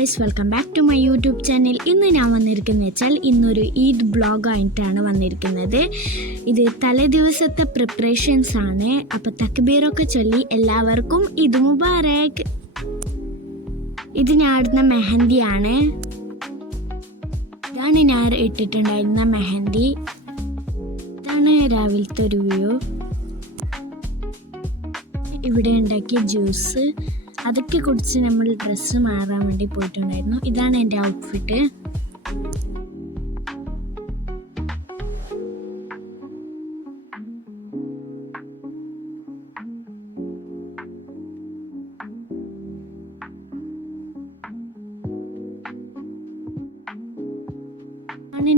Guys, welcome back to my YouTube channel. ഇന്ന് ഞാൻ വന്നിരിക്കുന്നത് വെച്ചാൽ ഇന്നൊരു ഈദ് ബ്ലോഗായിട്ടാണ് വന്നിരിക്കുന്നത്. ഇത് തലേ ദിവസത്തെ പ്രിപ്പറേഷൻസ് ആണ്. അപ്പോൾ തക്ബീറൊക്കെ ചൊല്ലി എല്ലാവർക്കും ഈദ് മുബാറക്. ഇത് ഞാൻ ഇടുന്ന മെഹന്തിയാണ്. ഇതാണ് ഞാൻ ഇട്ടിട്ടുണ്ടായിരുന്ന മെഹന്തി. ഇതാണ് രാവിലത്തെ ഒരു വ്യൂ. ഇവിടെ ഉണ്ടാക്കിയ ജ്യൂസ് അതൊക്കെ കുടിച്ച് നമ്മൾ ഡ്രസ്സ് മാറാൻ വേണ്ടി പോയിട്ടുണ്ടായിരുന്നു. ഇതാണ് എൻ്റെ ഔട്ട്ഫിറ്റ്.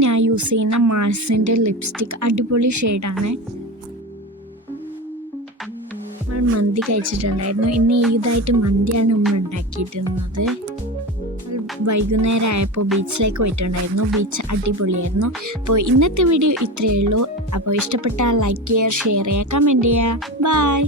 ഞാൻ യൂസ് ചെയ്യുന്ന മാർസിൻ്റെ ലിപ്സ്റ്റിക് അടിപൊളി ഷെയ്ഡാണ്. മന്തി കഴിച്ചിട്ടുണ്ടായിരുന്നു. ഇന്ന് ഈദായിട്ട് മന്തിയാണ് ഉമ്മ ഉണ്ടാക്കിയിരുന്നത്. വൈകുന്നേരം ആയപ്പോൾ ബീച്ചിലേക്ക് പോയിട്ടുണ്ടായിരുന്നു. ബീച്ച് അടിപൊളിയായിരുന്നു. അപ്പോൾ ഇന്നത്തെ വീഡിയോ ഇത്രയേ ഉള്ളൂ. അപ്പോൾ ഇഷ്ടപ്പെട്ടാൽ ലൈക്ക് ചെയ്യുക, ഷെയർ ചെയ്യുക, കമൻറ്റ് ചെയ്യുക. ബൈ.